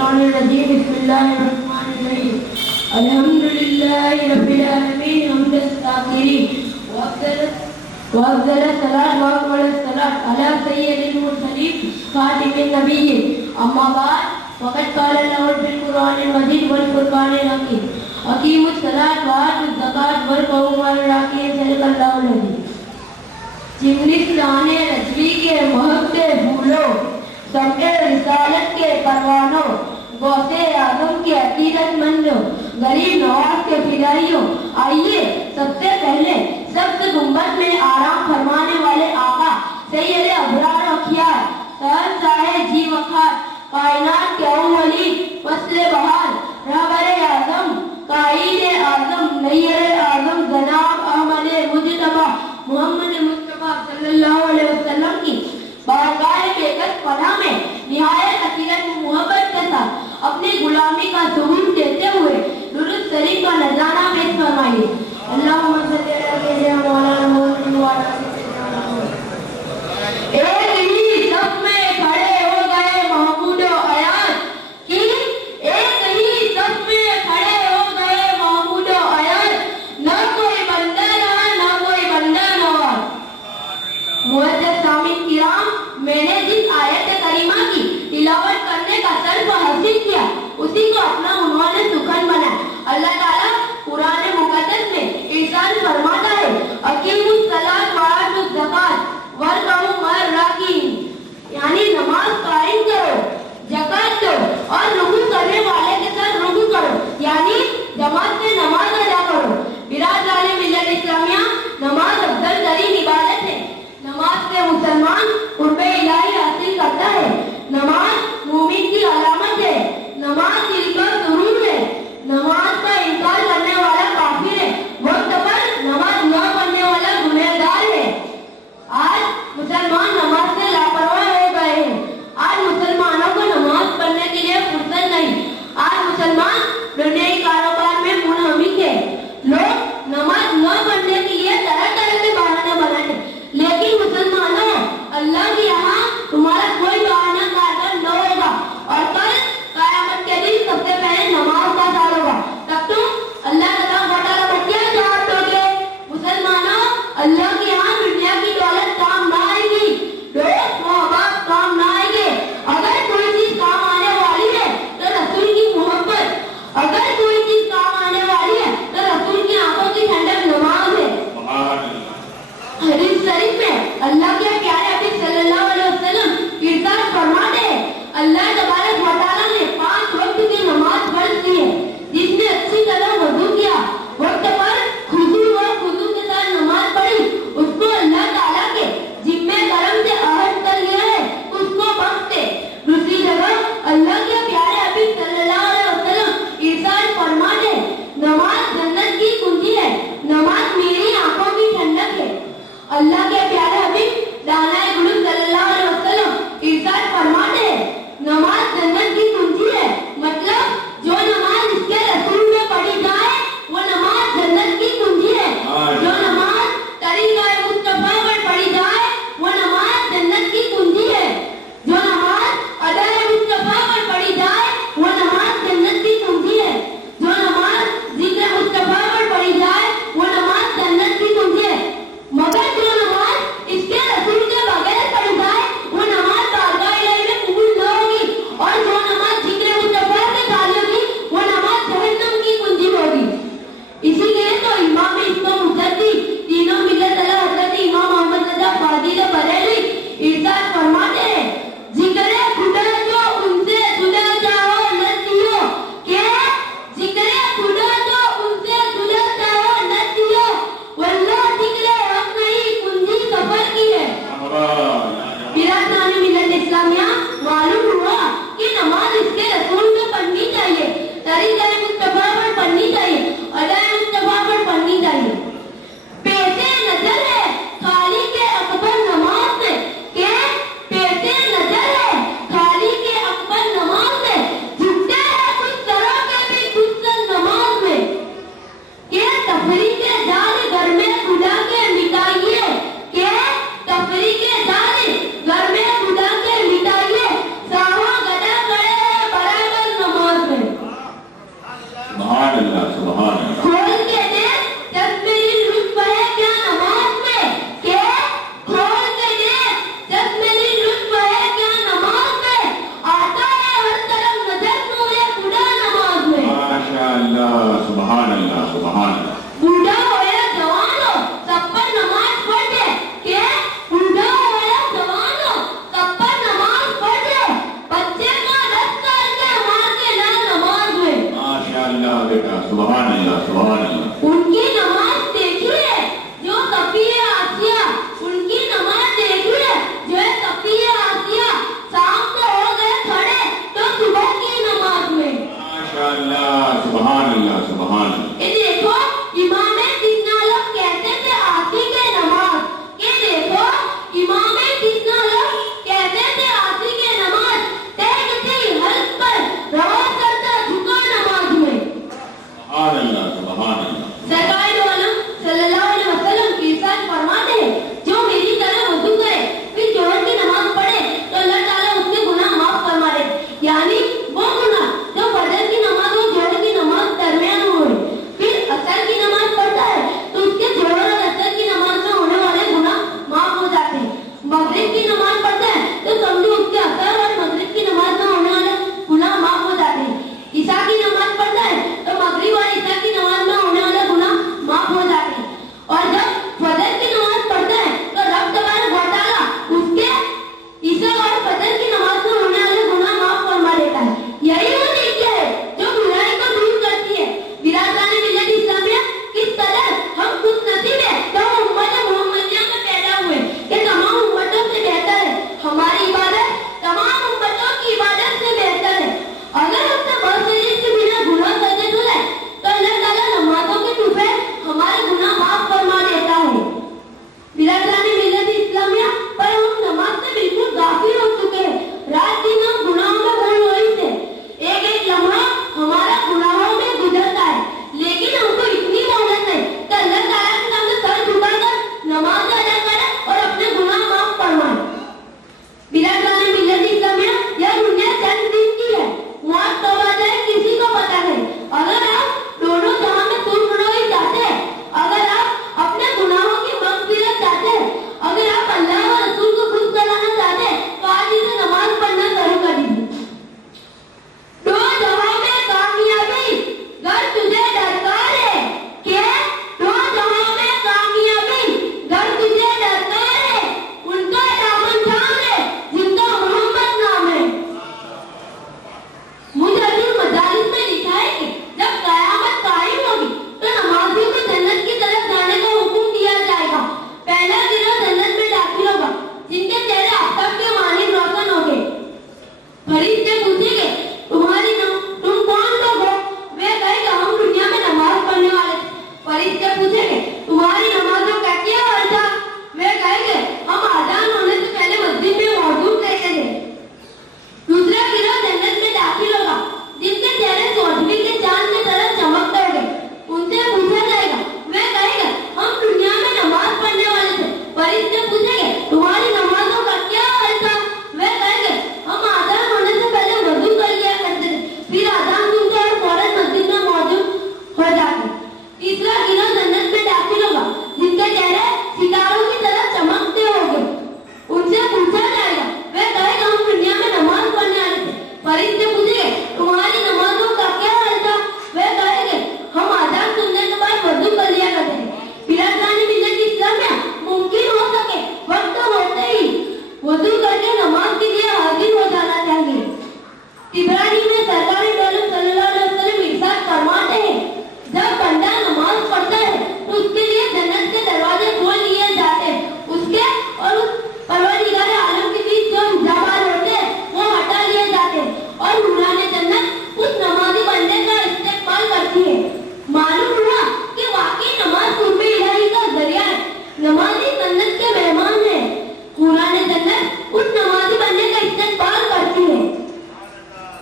الشيطان الرجيم بسم الله الرحمن الرحيم الحمد لله رب العالمين حمد الشاكرين وأفضل الصلاة وأكمل الصلاة على سيد المرسلين خاتم النبيين أما بعد وقد قال الله في القرآن المجيد والفرقان الحكيم أقيموا الصلاة وآتوا الزكاة واركعوا مع الراكعين صدق الله العظيم. चिमनिस्तान रजवी के महकते फूलों, सबके रिसालत के परवानों, गौसे आजम के अकीदतमंदों, गरीब नवाज के फिदाइयों, आइए सबसे पहले सब्ज गुंबद में आराम फरमाने वाले आका सैयद अबरार अखियार शहंशाह जी वखार कायनात के अव्वली फस्ल बहार रहबर आजम कायद आजम नैयर आजम जनाब अहमद मुजतबा मोहम्मद मुस्तफा सल्लल्लाहु अलैहि वसल्लम की बारगाह बेकत पनाह में निहायत अकीदत मोहब्बत के साथ अपनी गुलामी का सबूत देते हुए दुरूद शरीफ का नजराना पेश फरमाइए. अल्लाहुम्मा सल्ली अला सय्यिदना मौलाना मुहम्मद व अला सय्यिदना मुहम्मद. एक ही सब में खड़े हो गए महमूद अयाज कि एक ही सब में खड़े हो गए महमूद अयाज, न कोई बंदा रहा न कोई बंदा नवाज. मुअज्जज़ सामीन किराम, मैंने जिस आयत करीमा की तिलावत करने का सर्फ हासिल किया उसी को अपना उन्वान सुखन बनाया. अल्लाह ताला कुरान मुक़द्दस में फरिश्ते पूछेंगे तुम्हारी नमाजों का क्या हाल था? वे कहेंगे हम आजान सुनने के बाद वजू कर लिया करते हैं। फिरानी मिलत इस्लाम में मुमकिन हो सके वक्त होते ही वजू करके नमाज के लिए हाजिर हो जाना चाहिए। तिबरानी में सरकारी दौलत सल्लल्लाहु अलैहि वसल्लम इरशाद फरमाते हैं जब बंदा नमाज पढ़ता है तो उसके लिए जन्नत के दरवाजे खोल लिए जाते हैं। उसके और उस परवरदिगार आलम के बीच जो हिजाबात होते हैं वो हटा लिए जाते हैं और नूरानी जन्नत उस नमाजी बंदे का इस्तेमाल करती है। मालूम हुआ कि वाकई नमाज कुर्बे इलाही का जरिया है। नमाजी जन्नत के मेहमान हैं। नूरानी जन्नत उस नमाजी बंदे का इस्तेमाल करती है।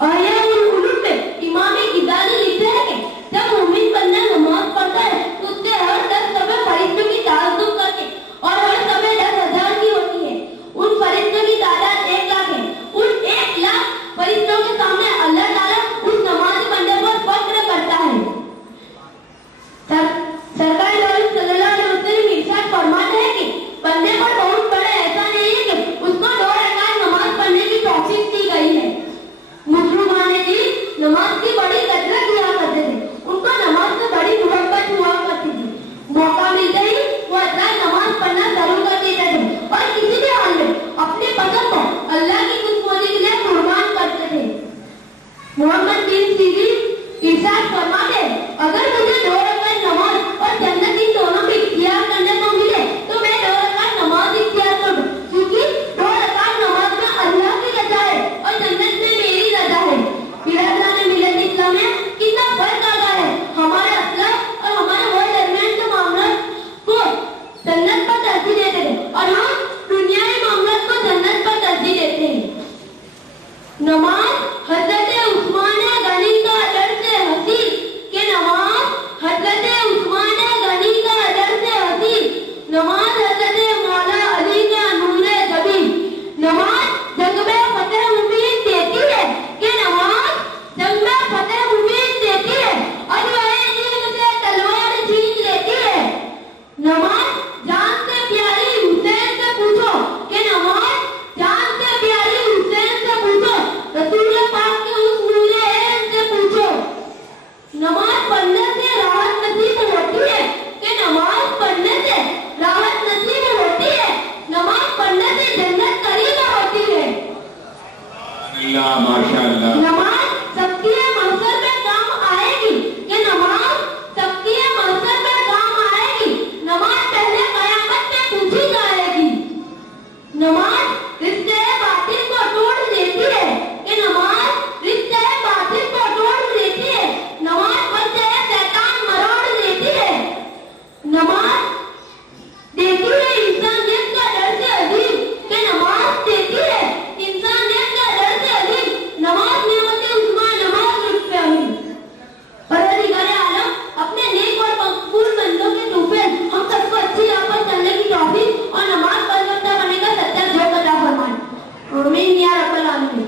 अहयाउल उलूम में इमाम गिजाली लिखते हैं कि जब मोमिन बंदा नमाज पढ़ता है तो उससे हर 10 दफे फरिश्तों की ताज़ुब करके और हर दफे 10,000 की होती है। उन फरिश्तों की तादाद 1 लाख है। उन 1 लाख फरिश्तों के सामने अल्लाह ताला उस नमाजी बंदे पर फख्र करता है। सरकार सल्लल्लाहु अलैहि वसल्लम इरशाद फरमाते हैं कि बंदे पर बहुत बड़ा ऐसा नहीं है कि उसको 2 रकात नमाज पढ़ने की तौफीक दी गई है। मुसलमान जी नमाज की बड़ी कदर किया करते थे। उनको नमाज से बड़ी मोहब्बत हुआ करती थी। मौका मिलते ही वो अल्लाह नमाज पढ़ना शुरू कर देते थे और किसी भी हाल में अपने पसंद को अल्लाह की खुशनुदी के लिए कुर्बान करते थे। मोहम्मद बिन सीरीन इरशाद फरमाते अगर मुझे 2 रकात नमाज और जन्नत इन दोनों में इख्तियार करने को मिले तो मैं 2 रकात नमाज इख्तियार करूं, क्योंकि 2 रकात नमाज में अल्लाह की रजा है और जन्नत में मेरी रजा है। फिरानी मिलत इस्लाम में कितना फर्क आ गया है। हमारे असलाफ और हमारे वो दरमियान के मामला को जन्नत पर तरजीह देते थे और हम दुनियावी मामला को जन्नत पर तरजीह देते हैं। नमाज हजरत उस्मान गनी का अदर से हसी के नमाज हजरत उस्मान गनी का अदर से हसी नमाज हजरत मौला अली का नूरे जबी नमाज जंग में फतेह उम्मीद देती है कि नमाज जंग में फतेह उम्मीद देती है और वह दिल से तलवार छीन लेती है। नमाज जान से प्यारी हुसैन से पूछो कि नमाज जान से प्यारी हुसैन से पूछो, रसूल पाक के उस नूरे ऐन से पूछो। नमाज पढ़ने से राहत नसीब होती है कि नमाज पढ़ने से राहत नसीब होती है। नमाज पढ़ने से जन्नत करीब होती है। अल्लाह माशाअल्लाह। नमाज सबके महशर में काम आएगी कि नमाज सबके महशर में काम आएगी। नमाज पहले कयामत में पूछी जाएगी। नमाज रिश्ते बातिल को तोड़ देती है कि नमाज रिश्ते बातिल को तोड़ देती है। नमाज पर से शैतान मरोड़ देती है। नमाज देती है इंसानियत का डर से अजीब कि नमाज देती है इंसानियत का डर से अजीब। नमाज नेमत उस्मान नमाज लुत्फ अमीन। परवरदिगार आलम अपने नेक और मकबूल बंदों के तोहफे हम सबको अच्छी राह पर चलने की तौफीक और नमाज पर बनने का सच्चा ज़ौक़ अता फरमाए। आमीन या रब्बल आलमीन।